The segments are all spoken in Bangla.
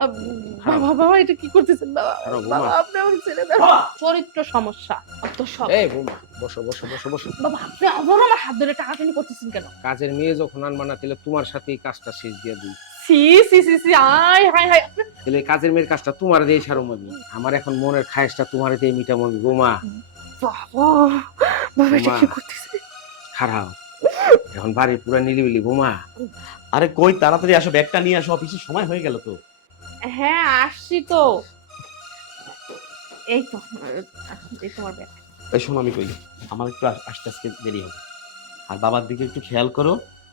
আহ, বাবা বাবা এটা কি করতেছেন? বাবা বাবা আপনি আমার ছেলে চরিত্র সমস্যা অত সব এই বৌমা বসো বসো বসো বসো। বাবা আপনি আবারও আমার হাত ধরে টাকাটানি করতেছেন কেন? কাজের মেয়ে যখন আনবা না তাহলে তোমার সাথেই কাজটা শেষ দিয়ে দিই। সি সি সি সি আয় তাহলে কাজের মেয়ের কাজটা তোমার দিয়ে সারো আমি আমার এখন মনের খায়েসটা তোমার দিয়ে মিটাম বোমা বাবা বাবা এটা কি করতেছে? খারাপ এখন বাড়ির পুরা নিলিবিলি বোমা আরে কই তাড়াতাড়ি আসো ব্যাগটা নিয়ে আসো অফিসের সময় হয়ে গেল তো। হ্যাঁ আসছি তো। এই তো এই তোমার ব্যাগ। এই শোনো আমি কই আমার একটু আস- আস্তে আস্তে দেরি হবে। আর বাবার দিকে একটু খেয়াল করো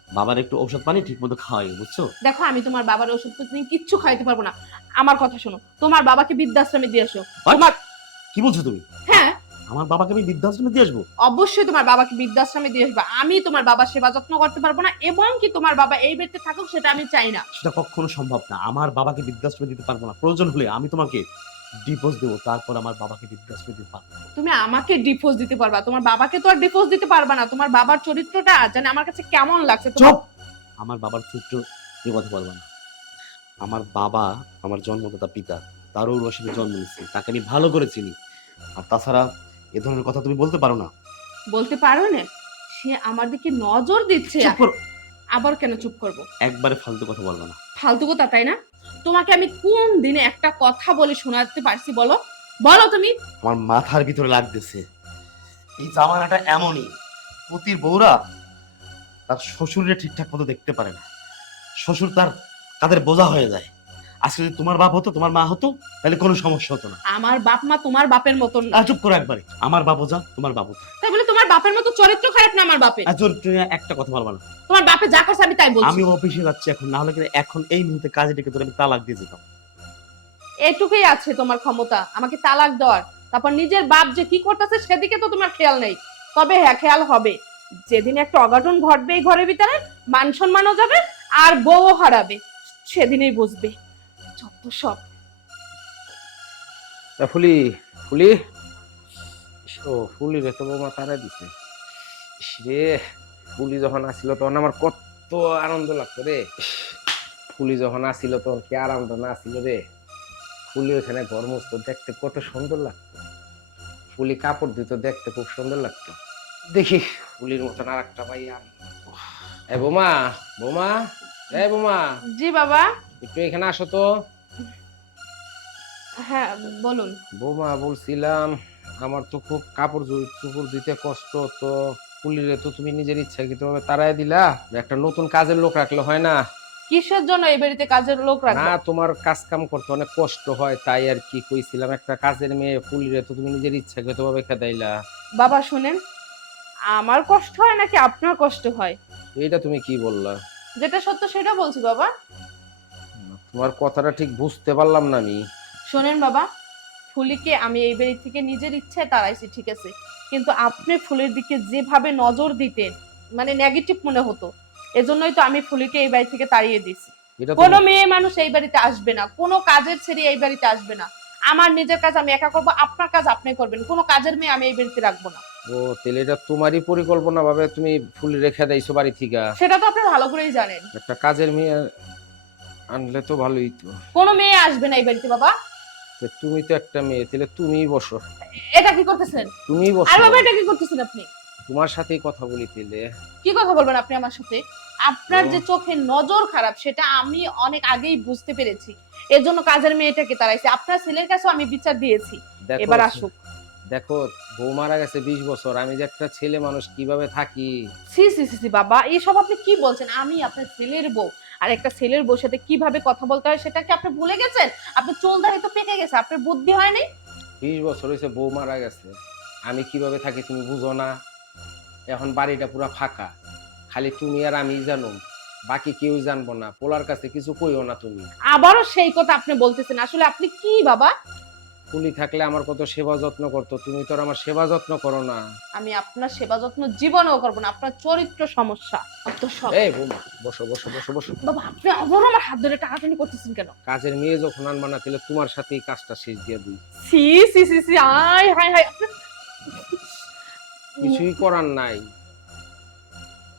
বাবার একটু ঔষধ পানি ঠিক মতো খাওয়াই বুঝছ? দেখো আমি তোমার বাবার ওষুধ পানি কিচ্ছু খাইতে পারব না। আমার কথা শোনো তোমার বাবাকে বৃদ্ধাশ্রমে দিয়ে আসো। তোমার কি বলছো তুমি? হ্যাঁ। আমার বাবাকে আমি বৃদ্ধাশ্রমে দিয়ে আসব? অবশ্যই তোমার বাবাকে বৃদ্ধাশ্রমে দিয়ে আসব। আমি তোমার বাবার সেবা যত্ন করতে পারব না এবং কি তোমার বাবা এই বাড়িতে থাকুক সেটা আমি চাই না। সেটা কখনো সম্ভব না। আমার বাবাকে বৃদ্ধাশ্রমে দিতে পারব না। প্রয়োজন হলে আমি তোমাকে ডিভোর্স দেবো তারপর আমার বাবাকে বৃদ্ধাশ্রমে দিতে পারব তুমি আমাকে ডিভোর্স দিতে পারবা। তোমার বাবাকে তো আর ডিভোর্স দিতে পারবা না। তোমার বাবার চরিত্রটা জানে আমার কাছে কেমন লাগছে? তোমার চুপ! আমার বাবার চরিত্র নিয়ে কথা বলব না। আমার বাবা আমার জন্মদাতা পিতা তারও রসিদে জন্ম নিচ্ছে তাকে আমি ভালো করে চিনি। আর তাছাড়া এ ধরনের কথা তুমি বলতে পারো না। বলতে পারো না? সে আমার দিকে নজর দিচ্ছে। চুপ করো। আবার কেন চুপ করব? একবারে ফালতু কথা বলব না। ফালতু কথা তাই না? তোমাকে আমি কোন দিনে একটা কথা বলে শোনাতে পারছি বলো? বলো তুমি। আমার মাথার ভিতরে লাগতেছে। এই জামানাটা এমনই। পতির বউরা তার শ্বশুরে ঠিকঠাক মতো দেখতে পারে না। শ্বশুর তার কাদের বোঝা হয়ে যায়। আজকে যদি তোমার বাপ হতো তোমার মা হতো তাহলে কোনো সমস্যা হতো না। আমার বাপ মা তোমার বাপের মতন না। চুপ করো একবারে। আমার বাপ যা তোমার বাবু তাই বলে তোমার বাপের মতো চরিত্র খারাপ না আমার বাপের? আর নিয়ে একটা কথা বলব না। তোমার বাপে যা করছে আমি তাই বলছি। আমি অফিসে যাচ্ছি এখন না হলে কিন্তু এখন এই মুহূর্তে কাজে ডেকে তোর আমি তালাক দিয়ে যেতাম এটুকুই আছে তোমার ক্ষমতা। আমাকে তালাক দেওয়ার। তারপর নিজের বাপ যে কি করতেছে সেদিকে তো তোমার খেয়াল নেই। তবে হ্যাঁ খেয়াল হবে। যেদিন একটা অঘটন ঘটবে এই ঘরের ভিতরে মান সম্মানও যাবে আর বউও হারাবে সেদিনেই বুঝবে। সব। ফুলি ফুলি? ও ফুলি রে তো বোমা তারা দিছে। রে ফুলি যখন আসিল তখন আমার কত আনন্দ লাগতো রে। ফুলি যখন আসিল তখন কি আনন্দ না আসিল রে। ফুলি ওখানে গরমস্ত দেখতে কত সুন্দর লাগতো। ফুলি কাপড় দিত দেখতে খুব সুন্দর লাগতো। দেখি ফুলির মতন আর একটা ভাই এ বোমা বোমা এ বোমা। জি বাবা। একটু এখানে আসো তো। হ্যাঁ বলুন। বৌমা বলছিলাম আমার তো খুব কাপড় চোপড় দিতে কষ্ট তো পুলিরে তো তুমি নিজের ইচ্ছাকৃত ভাবে তারাই দিলা? একটা নতুন কাজের লোক রাখলে হয় না? কিসের জন্য এই বাড়িতে কাজের লোক না তোমার কাজ কাম করতে অনেক কষ্ট হয় তাই আর কি কইছিলাম একটা কাজের মেয়ে পুলিরে তো তুমি নিজের ইচ্ছাকৃত ভাবে খেদাইলা বাবা শুনেন আমার কষ্ট হয় নাকি আপনার কষ্ট হয়? এটা তুমি কি বললা? যেটা সত্য সেটা বলছি বাবা। তোমার কথাটা ঠিক বুঝতে পারলাম না আমি। শোনেন বাবা ফুলিকে আমি এই বাড়ি থেকে নিজের ইচ্ছায় তাড়াইছি ঠিক আছে? কিন্তু আপনি ফুলের দিকে যেভাবে নজর দিতেন মানে নেগেটিভ মনে হতো। এজন্যই তো আমি ফুলিকে এই বাড়ি থেকে তাড়িয়ে দিছি এটা কোনো মেয়ে মানুষ এই বাড়িতে আসবে না কোনো কাজের ছেড়ে এই বাড়িতে আসবে না। আমার নিজের কাজ আমি একা করব আপনার কাজ আপনি করবেন কোনো কাজের মেয়ে আমি এই বাড়িতে রাখব না। ও তাহলে এটা তোমারই পরিকল্পনা ভাবে তুমি ফুলি রেখে দেইছো বাড়ি থেকে? সেটা তো আপনি ভালো করেই জানেন। একটা কাজের মেয়ে আনলে তো ভালোই তো। কোনো মেয়ে আসবে না এই বাড়িতে বাবা। তো তুমি তো একটা মেয়ে তাহলে তুমিই বসো। এটা কি করতেছেন? তুমিই বসো। আর বাবা এটা কি করতেছেন আপনি? তোমার সাথেই কথা বলি তাহলে। কি কথা বলবেন আপনি আমার সাথে? আপনার যে চোখে নজর খারাপ সেটা আমি অনেক আগেই বুঝতে পেরেছি। এর জন্য কাজের মেয়েটাকে তাড়াইছি। আপনার ছেলের কাছেও আমি বিচার দিয়েছি। দেখো এবার আসুক। দেখো বউ মারা গেছে বিশ বছর। আমি যে একটা ছেলে মানুষ কীভাবে থাকি? সি সি সি সি বাবা এইসব আপনি কি বলছেন? আমি আপনার ছেলের বউ। আর একটা ছেলের বউর সাথে কীভাবে কথা বলতে হয় সেটা কি আপনি ভুলে গেছেন? আপনি চুল দাঁড়িয়ে তো পেকে গেছে আপনার বুদ্ধি হয়নি? বিশ বছর হয়েছে বউ মারা গেছে আমি কীভাবে থাকি তুমি বুঝো না? এখন বাড়িটা পুরো ফাঁকা খালি তুমি আর আমি জানো বাকি কেউ জানব না পোলার কাছে কিছু কইও না তুমি। আবারও সেই কথা আপনি বলতেছেন আসলে আপনি কি বাবা? পুলি থাকলে আমার কত সেবা যত্ন করতো? তুমি তো আর আমার সেবা যত্ন করো না। আমি আপনার সেবা যত্ন জীবনেও করব না আপনার চরিত্র সমস্যা। অত সব এই বৌমা বসো বসো বসো বসো। বাবা আপনি আবারও আমার হাত ধরে টাকাটানি করতেছেন কেন? কাজের মেয়ে যখন আনবা না তাহলে তোমার সাথেই কাজটা শেষ দিয়ে দিই। সি সি সি সি আয় হায় আপনি- কিছুই করার নাই।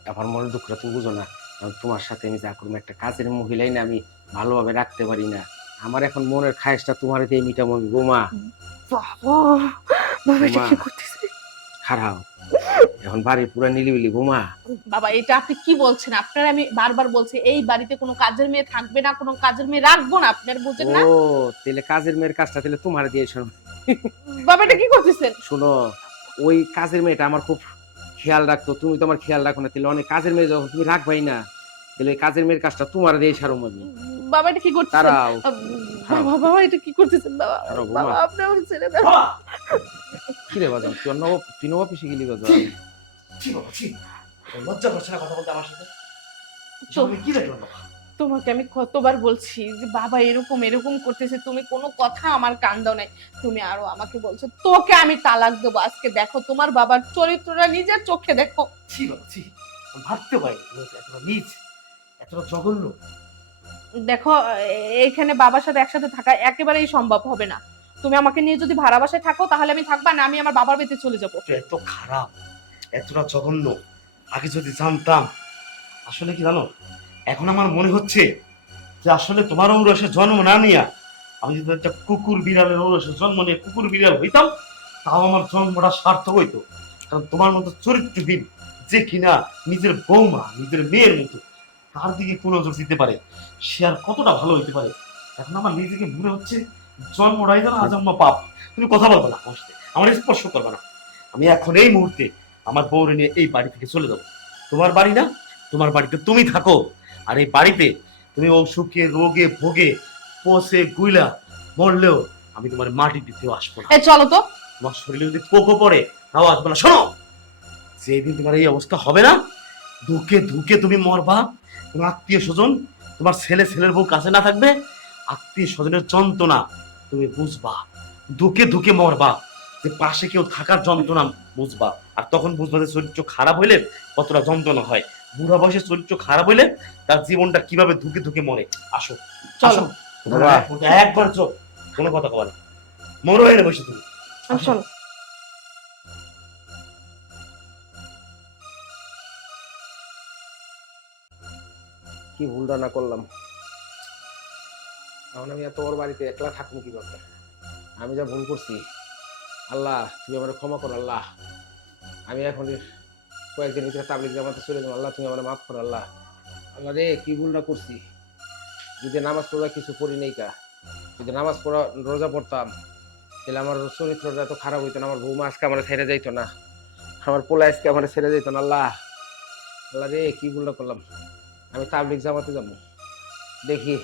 আমার মনে দুঃখটা তুমি বুঝো না কারণ তোমার সাথে আমি যা করব একটা কাজের মহিলাই না আমি ভালোভাবে রাখতে পারি না। আমার এখন মনের খায়েসটা তোমার দিয়ে মিটাম আমি বোমা। বাবা বাবা এটা কি করতেছে? খারাপ। এখন বাড়ি পুরা নিলিবিলি বোমা। বাবা এটা আপনি কি বলছেন? আপনার আমি বারবার বলছি এই বাড়িতে কোনো কাজের মেয়ে থাকবে না কোনো কাজের মেয়ে রাখব না আপনার বুঝেন না। ও তাহলে কাজের মেয়ের কাজটা তাহলে তোমার দিয়ে শোনো। বাবা এটা কি করতেছেন? শোনো ওই কাজের মেয়েটা আমার খুব খেয়াল রাখতো তুমি তো আমার খেয়াল রাখো না তাহলে অনেক কাজের মেয়ে যখন তুমি রাখবাই না। তাহলে কাজের মেয়ের কাজটা তোমার দিয়ে সারো আমি বাবা এটা কি করতেছেন? তারাও বাবা বাবা এটা কি করতেছেন? বাবা আরও। বাবা আপনি আমার ছেড়ে দেন। বাবা! কি রে বাজান তুই অন্য তুই নব অফিসে গেলি বাজান? কি বাবা কি লজ্জা করছে না কথা বলতে আমার সাথে? চল। কি দেখলাম বাবা? তোমাকে আমি কতবার বলছি যে বাবা এরকম এরকম করতেছে তুমি কোনো কথা আমার কান দাও নাই। তুমি আরও আমাকে বলছো তোকে আমি তালাক দেবো আজকে। দেখো তোমার বাবার চরিত্রটা নিজের চোখে দেখো। ছি বাবা ছি। আমি ভাবতে পারি এতটা নিচ এতটা জঘন্য। দেখো এ- এখানে বাবার সাথে একসাথে থাকা একেবারেই সম্ভব হবে না। তুমি আমাকে নিয়ে যদি ভাড়া বাসায় থাকো তাহলে আমি থাকবা না আমি আমার বাবার বাড়িতে চলে যাব। এত খারাপ এতটা জঘন্য। আগে যদি জানতাম আসলে কি জানো? এখন আমার মনে হচ্ছে যে আসলে তোমার ঔরসে জন্ম না নিয়া আমি যদি একটা কুকুর বিড়ালের ঔরসে জন্ম নিয়ে কুকুর বিড়াল হইতাম তাও আমার জন্মটা সার্থক হইতো। কারণ তোমার মতো চরিত্রহীন যে কিনা নিজের বৌমা নিজের মেয়ের মতো তার দিকে কোন নজর দিতে পারে। সে আর কতটা ভালো হইতে পারে? এখন আমার নিজেকে মনে হচ্ছে জন্মটাই যেন আজন্ম পাপ। তুমি কথা বলবে না আমার সাথে আমার স্পর্শ করবে না। আমি এখন এই মুহূর্তে আমার বউরে নিয়ে এই বাড়ি থেকে চলে যাব। তোমার বাড়ি না তোমার বাড়িতে তুমি থাকো। আর এই বাড়িতে তুমি অসুখে রোগে ভোগে পচে গুইলা মরলেও আমি তোমার মাটি দিতেও আসব না। চলো তো। তোমার শরীরে যদি পোকো পড়ে তাও আসব না। শোনো যেদিন তোমার এই অবস্থা হবে না ধুকে ধুকে তুমি মরবা। তোমার আত্মীয় স্বজন তোমার ছেলে ছেলের বউ কাছে না থাকবে আত্মীয় স্বজনের যন্ত্রণা তুমি বুঝবা। ধুকে ধুকে মরবা যে পাশে কেউ থাকার যন্ত্রণা বুঝবা। আর তখন বুঝবা যে চরিত্র খারাপ হইলে কতটা যন্ত্রণা হয়। বুড়া বয়সে চরিত্র খারাপ হইলে তার জীবনটা কীভাবে ধুকে ধুকে মরে? আসো চলো। একবার চোখ কোনো কথা কবার মরো এনে বসে তুমি। চলো। কি ভুলটা না করলাম? এখন আমি এত ওর বাড়িতে একলা থাকব কীভাবে? আমি যা ভুল করছি, আল্লাহ, তুমি আমার ক্ষমা করো, আল্লাহ। আমি এখন কয়েকদিন ভিতরে তাবলিক জামাতে চলে যাব, আল্লাহ, তুমি আমার মাফ করো, আল্লাহ। আল্লাহ রে, কি ভুলটা করছি? যদি নামাজ পড়া কিছু পড়ি নেই কা? যদি নামাজ পড়া রোজা পড়তাম, তাহলে আমার চরিত্রটা এত খারাপ হইতো না, আমার বৌমা আজকে আমার ছেড়ে যাইতো না। আমার পোলা আজকে আমার ছেড়ে যাইতো না, আল্লাহ। আল্লাহ রে, কি ভুলটা করলাম? আমি তাবলিক জামাতে যাব। দেখি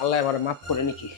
আল্লাহ আমার মাফ করে নাকি।